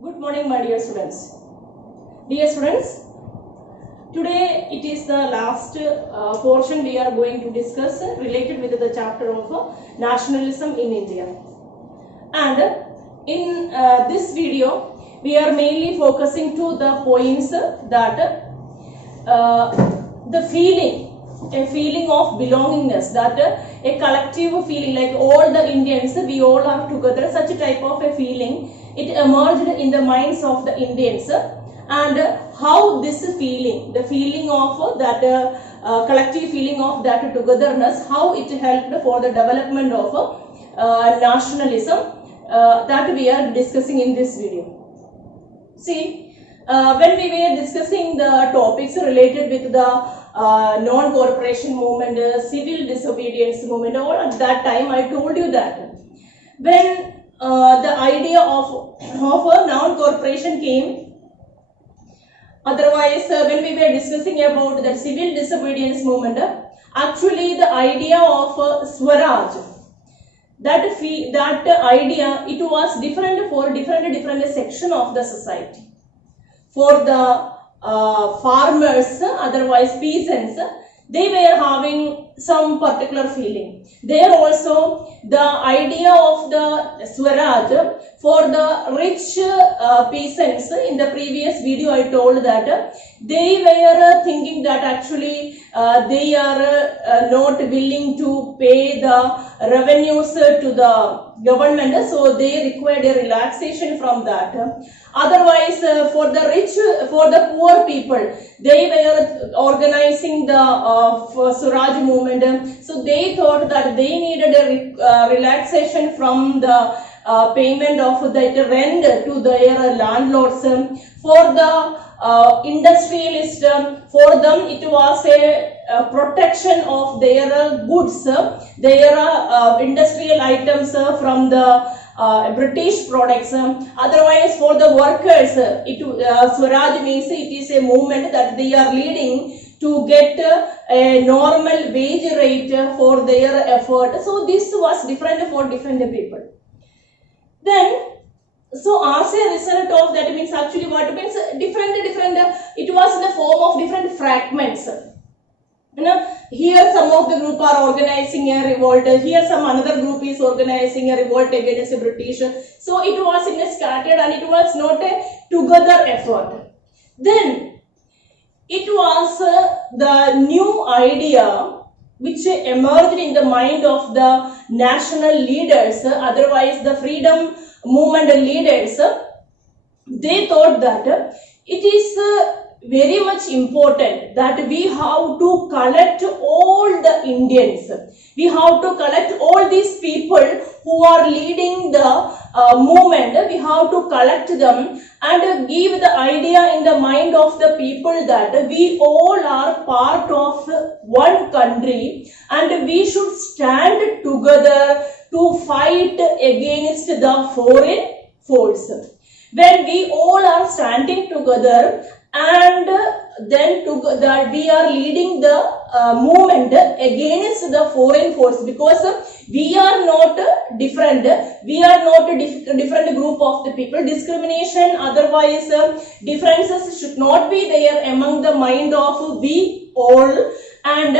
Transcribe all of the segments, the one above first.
Good morning, my dear students. Dear students, today it is the last portion we are going to discuss related with the chapter of nationalism in India. And in this video, we are mainly focusing to the points that the feeling, a feeling of belongingness, that a collective feeling, like all the Indians, we all are together, such a type of a feeling, it emerged in the minds of the Indians, and how this feeling, the feeling of that collective feeling of that togetherness, how it helped for the development of nationalism, that we are discussing in this video. See, when we were discussing the topics related with the non-cooperation movement, civil disobedience movement, all at that time I told you that when the idea of a non-cooperation came, otherwise when we were discussing about the civil disobedience movement, actually the idea of Swaraj, that idea, it was different for different section of the society. For the farmers, otherwise peasants, they were having some particular feeling. There also the idea of the Swaraj for the rich peasants, in the previous video I told that they were thinking that actually they are not willing to pay the revenues to the government, so they required a relaxation from that. Otherwise, for the rich, for the poor people, they were organizing the Swaraj movement, so they thought that they needed a relaxation from the payment of the rent to their landlords. For the industrialist, for them it was a protection of their goods, their industrial items from the British products. Otherwise, for the workers, Swaraj means it is a movement that they are leading to get a normal wage rate for their effort. So this was different for different people. Then, so as a result of that, means actually what means different, it was in the form of different fragments. You know, here some of the group are organizing a revolt, here some another group is organizing a revolt against the British. So it was in a scattered and it was not a together effort. Then it was the new idea which emerged in the mind of the national leaders, otherwise the freedom movement leaders. They thought that it is very much important that we have to collect all the Indians. We have to collect all these people who are leading the movement. We have to collect them and give the idea in the mind of the people that we all are part of one country and we should stand together to fight against the foreign force. When we all are standing together and then that we are leading the movement against the foreign force, because we are not different, we are not a different group of the people. Discrimination, otherwise differences should not be there among the mind of we all, and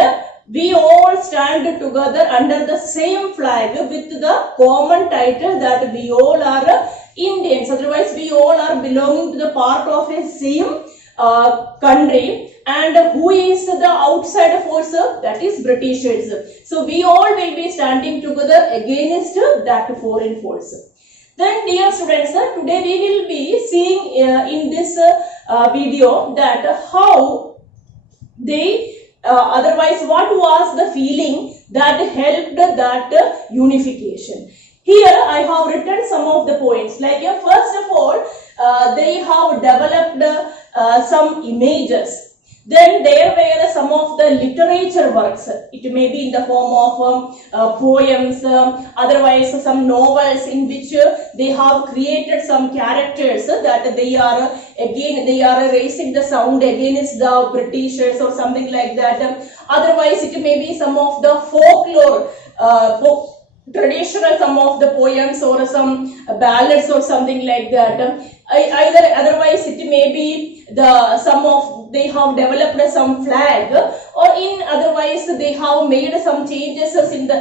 we all stand together under the same flag with the common title that we all are Indians, otherwise we all are belonging to the part of a same country. And who is the outside force? That is Britishers. So we all will be standing together against that foreign force. Then dear students, today we will be seeing in this video that how they otherwise what was the feeling that helped that unification. Here I have written some of the points, like first of all they have developed some images. Then there were some of the literature works. It may be in the form of poems, otherwise some novels in which they have created some characters that they are raising the sound against the Britishers or something like that. Otherwise it may be some of the folklore, traditional, some of the poems or some ballads or something like that. either otherwise it may be they have developed some flag, or in otherwise they have made some changes in the,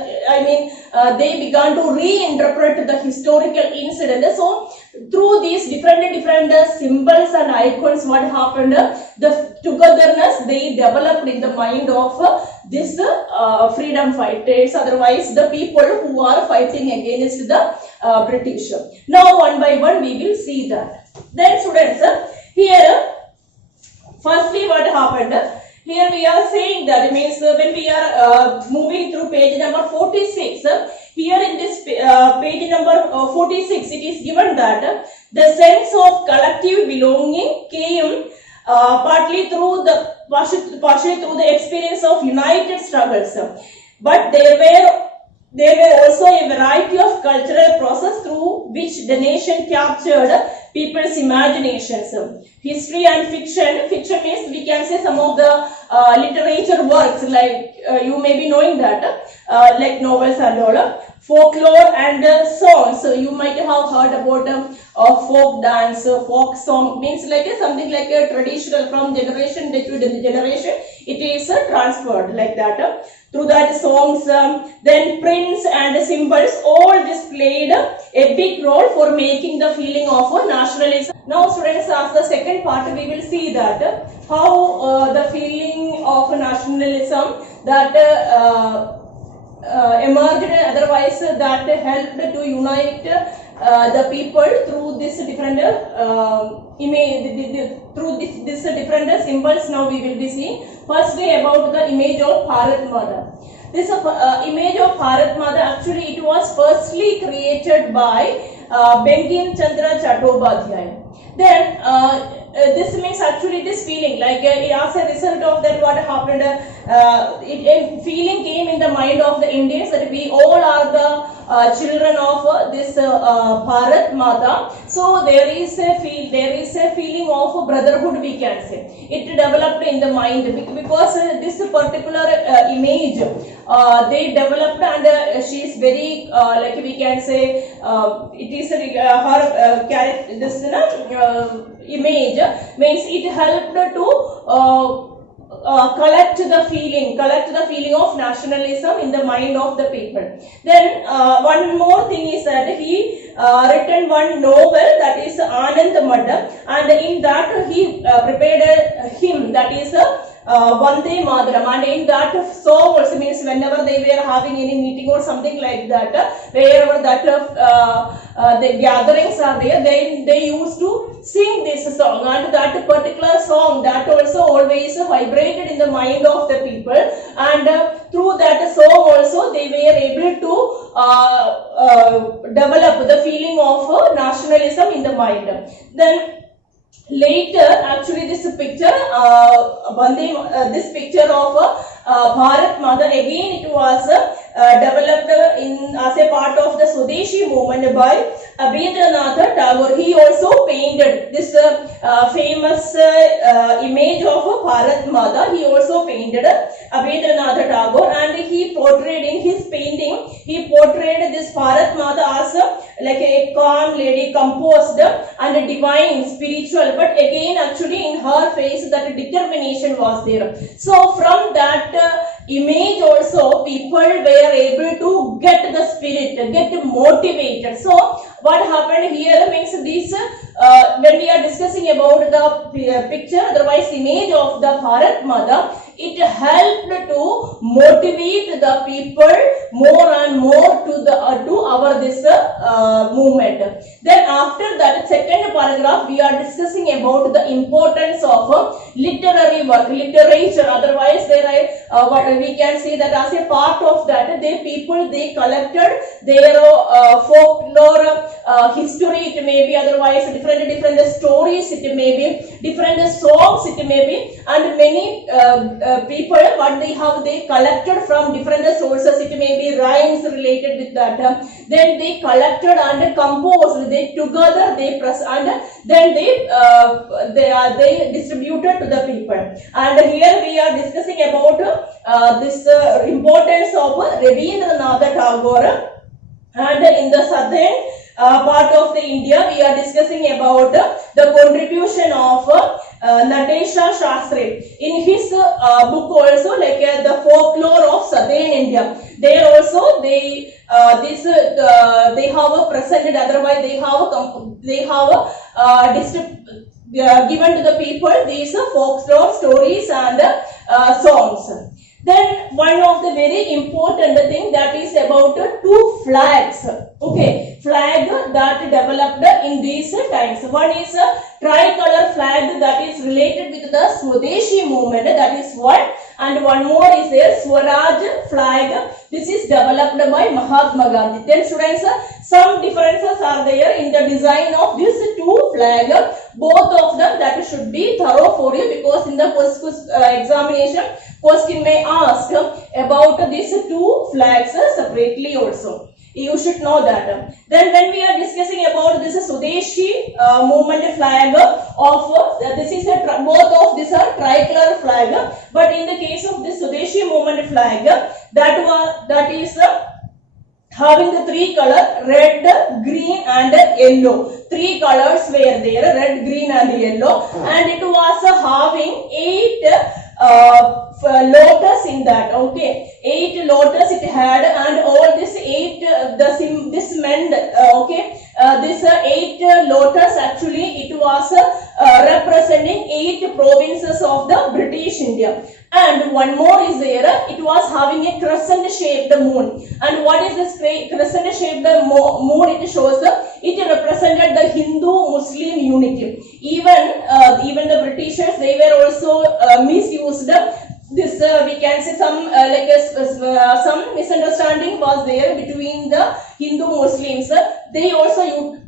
they began to reinterpret the historical incident. So through these different symbols and icons, what happened, the togetherness they developed in the mind of this freedom fighters, otherwise the people who are fighting against the British. Now one by one we will see that. Then students, here firstly what happened, here we are saying that, means when we are moving through page number 46, here in this page number 46 it is given that the sense of collective belonging came partially through the experience of united struggles, but there were also a variety of cultural process through which the nation captured people's imaginations. History and fiction. Fiction means we can say some of the literature works, like you may be knowing that, like novels and all. Folklore and songs. So you might have heard about folk dance, folk song, means like something like a traditional from generation to generation. It is transferred like that. Through that songs, then prints and symbols, all this played a big role for making the feeling of nationalism. Now students, as the second part we will see that how the feeling of nationalism that emerged, otherwise that helped to unite the people through this different image, through this different symbols. Now we will be seeing firstly about the image of Bharat Mata. This image of Bharat Mata, actually it was firstly created by Bankim Chandra Chattopadhyay. Then this means actually this feeling, like as a result of that what happened, a feeling came in the mind of the Indians that we all are the children of this Bharat Mata. So there is a feeling of brotherhood, we can say. It developed in the mind because this particular image they developed, and she is very like we can say it is her character, this image means it helped to collect the feeling of nationalism in the mind of the people. Then one more thing is that he written one novel, that is Anand Madam, and in that he prepared a hymn, that is Vande Mataram, and in that song also, means whenever they were having any meeting or something like that, wherever that the gatherings are there, they used to sing this song, and that particular song that also always vibrated in the mind of the people, and through that song also they were able to develop the feeling of nationalism in the mind. Then later, actually, this picture, this picture of Bharat Mata, again it was developed as a part of the Swadeshi movement by Rabindranath Tagore. He also painted this famous image of Bharat Mata. He also painted Rabindranath Tagore, and he portrayed in his painting, he portrayed this Bharat Mata as like a calm lady, composed and divine, spiritual, but again actually in her face that determination was there. So from that image also people were able to get the spirit, get motivated. So what happened here means this, when we are discussing about the picture, otherwise image of the Bharat Mata, it helped to motivate the people more and more to our this movement. Then after that second paragraph we are discussing about the importance of literary work, literature. Otherwise there are what we can say that as a part of that they collected their folklore, history, it may be, otherwise different stories, it may be different songs, it may be, and many people what they collected from different sources, it may be rhymes related with that, then they collected and composed, they together they press, and then they distributed to the people. And here we are discussing about this importance of Rabindranath Tagore. And in the southern part of the India, we are discussing about the contribution of Nadesha Shastri in his book also, like the folklore of southern India. There also they have presented, otherwise they have given to the people these folklore stories and songs. Then one of the very important thing that is about two flags. Okay, flag that developed in these times. One is a tricolor flag that is related with the Swadeshi movement. That is one. And one more is there, Swaraj flag. This is developed by Mahatma Gandhi. Then students, some differences are there in the design of these two flags. Both of them that should be thorough for you, because in the examination question may ask about these two flags separately also. You should know that. Then when we are discussing about this Swadeshi movement flag of this is both of these are tricolor flag, but in the case of this Swadeshi movement flag, that is having the three color, red, green and yellow. Three colors were there, red, green and yellow, and it was having 8 lotus in that. Okay, 8 lotus it had, and all this 8 this meant this 8 lotus actually it was representing 8 provinces of the British India. And one more is there, it was having a crescent shaped moon. And what is this crescent shaped moon? It shows it represented the Hindu-Muslim unity. Even the Britishers, they were also misused this. We can say some some misunderstanding was there between the Hindu-Muslims. They also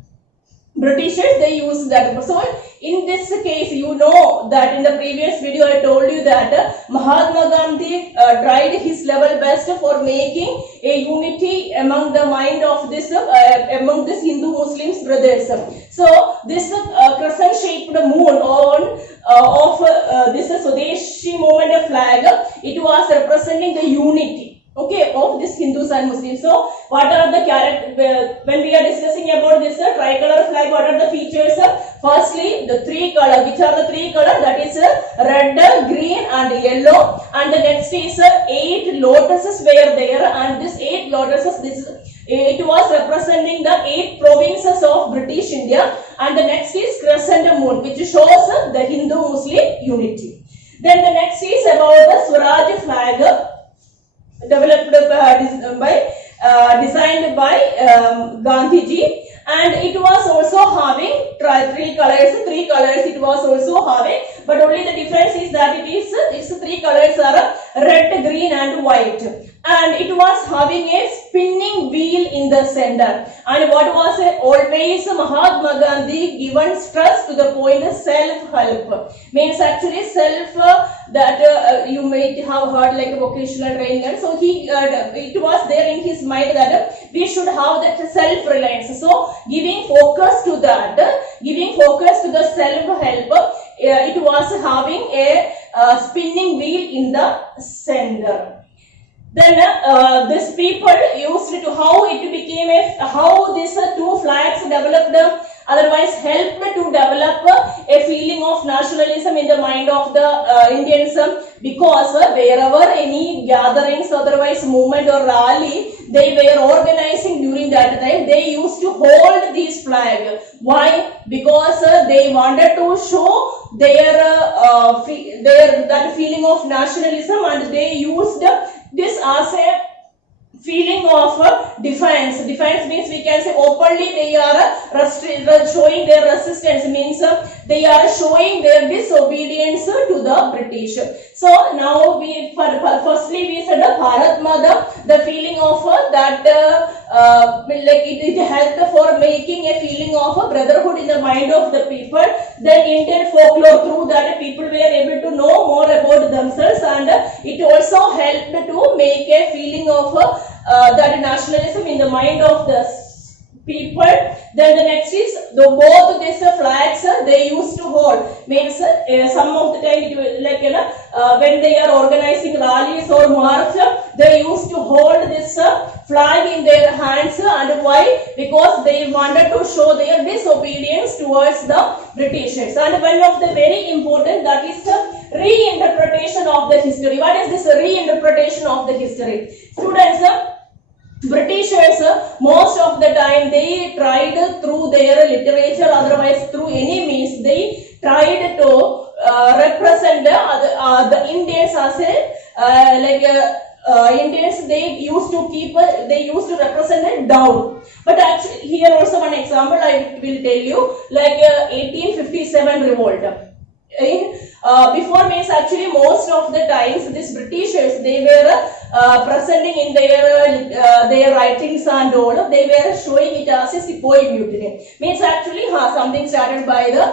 Britishers, they use that. So in this case, you know that in the previous video I told you that Mahatma Gandhi tried his level best for making a unity among the mind of this among this Hindu Muslims brothers. So this crescent shaped moon on of this Swadeshi movement flag, it was representing the unity, okay, of this Hindus and Muslims. So what are the when we are discussing about this tricolor flag, what are the features? Firstly, the 3 color. Which are the 3 color? That is red, green and yellow. And the next is 8 lotuses were there, and this 8 lotuses, it was representing the 8 provinces of British India. And the next is crescent moon, which shows the Hindu-Muslim unity. Then the next is about the Swaraj flag, developed designed by Gandhiji, and it was also having 3 colors. 3 colors it was also having, but only the difference is that its 3 colors are red, green and white, and it was having a spinning wheel in the center. And what was always Mahatma Gandhi given stress to the point self-help, means actually self that you might have heard like vocational training. So it was there in his mind that we should have that self-reliance. So giving focus to that, giving focus to the self-help, it was having a spinning wheel in the center. Then these people used to how it became how these 2 flags developed, otherwise helped to develop a feeling of nationalism in the mind of the Indians, because wherever any gatherings, otherwise movement or rally they were organizing during that time, they used to hold these flags. Why? Because they wanted to show their that feeling of nationalism, and they used this as a feeling of defiance. Defiance means we can say openly they are showing their resistance, means they are showing their disobedience to the British. So now firstly we said Bharat Mata, the feeling of that like it helped for making a feeling of brotherhood in the mind of the people. Then Indian folklore, through that people were able to know more about themselves, and it also helped to make a feeling of that nationalism in the mind of the people. Then the next is both these flags they used to hold, means some of the time it was like when they are organizing rallies or march, they used to hold this flag in their hands. And why? Because they wanted to show their disobedience towards the Britishers. And one of the very important, that is the reinterpretation of the history. What is this reinterpretation of the history? Students, Britishers, most of the time they tried through their literature, otherwise through any means, they tried to represent the Indians as a Indians. They used to represent it down. But actually, here also one example I will tell you, like 1857 revolt. Before means actually most of the times these Britishers, they were presenting in their writings and all, they were showing it as a sepoy mutiny. Means actually something started by the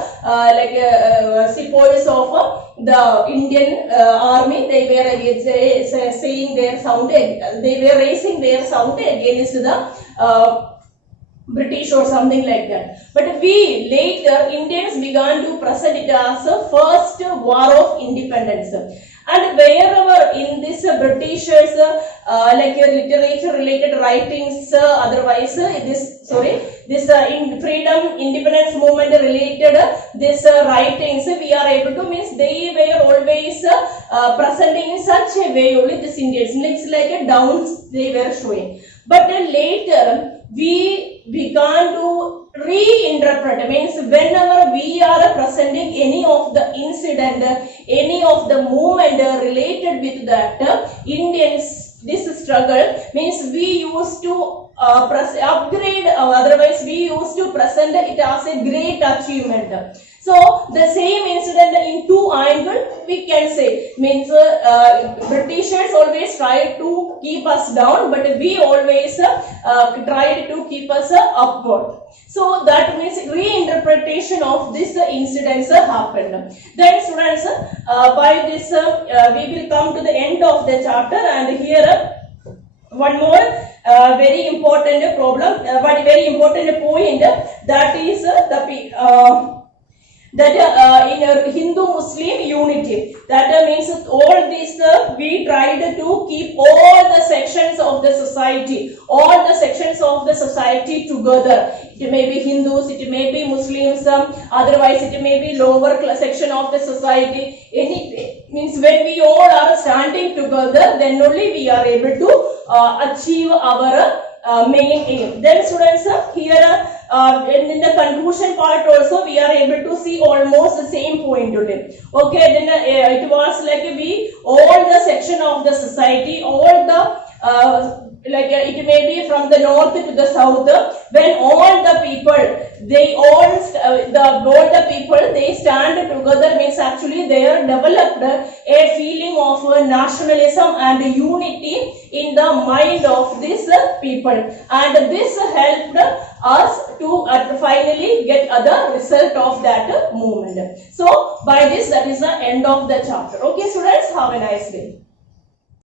sepoys of the Indian army. They were saying their sound, they were raising their sound against the British or something like that. But we later Indians began to present it as a first war of independence. And wherever in this Britishers literature related writings, otherwise this in freedom independence movement related this writings, we are able to means they were always presenting in such a way only this Indians. It's like a downs they were showing. But later we began to reinterpret, means whenever we are presenting any of the incident, any of the movement related with that Indians, this struggle, means we used to upgrade, otherwise we used to present it as a great achievement. So the same incident in two angles we can say, means Britishers always tried to keep us down, but we always tried to keep us upward. So that means reinterpretation of this incidents happened. Then students, by this we will come to the end of the chapter, and here one more very important problem, but very important point, that is in Hindu-Muslim unity. That means all this we tried to keep all the sections of the society, together. It may be Hindus, it may be Muslims, otherwise it may be lower section of the society. Any means when we all are standing together, then only we are able to achieve our main aim. Then students, here in the conclusion part also we are able to see almost the same point only. Okay, then it was like all the section of the society, all the it may be from the north to the south, when all the people, they stand together, means actually they are developed a feeling of nationalism and unity in the mind of these people, and this helped us to finally get the result of that movement. So by this, that is the end of the chapter. Okay students, have a nice day.